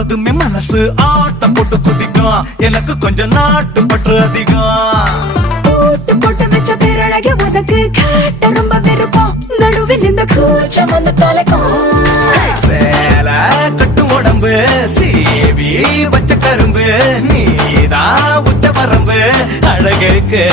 பார்த்ததுமே மனசு ஆட்டம் போட்டு குதிக்கும். எனக்கு கொஞ்சம் நாட்டு பற்று அதிகம். போட்டு போட்டு வச்ச பேரழகி உனக்கு காட்ட ரொம்ப விருப்பம். நடுவில் இந்த கூச்சம் வந்து தொலைக்கும். சேல கட்டு உடம்பு சீவி வச்ச கரும்பு நீதான் உச்ச வரம்பு அழகுக்கு.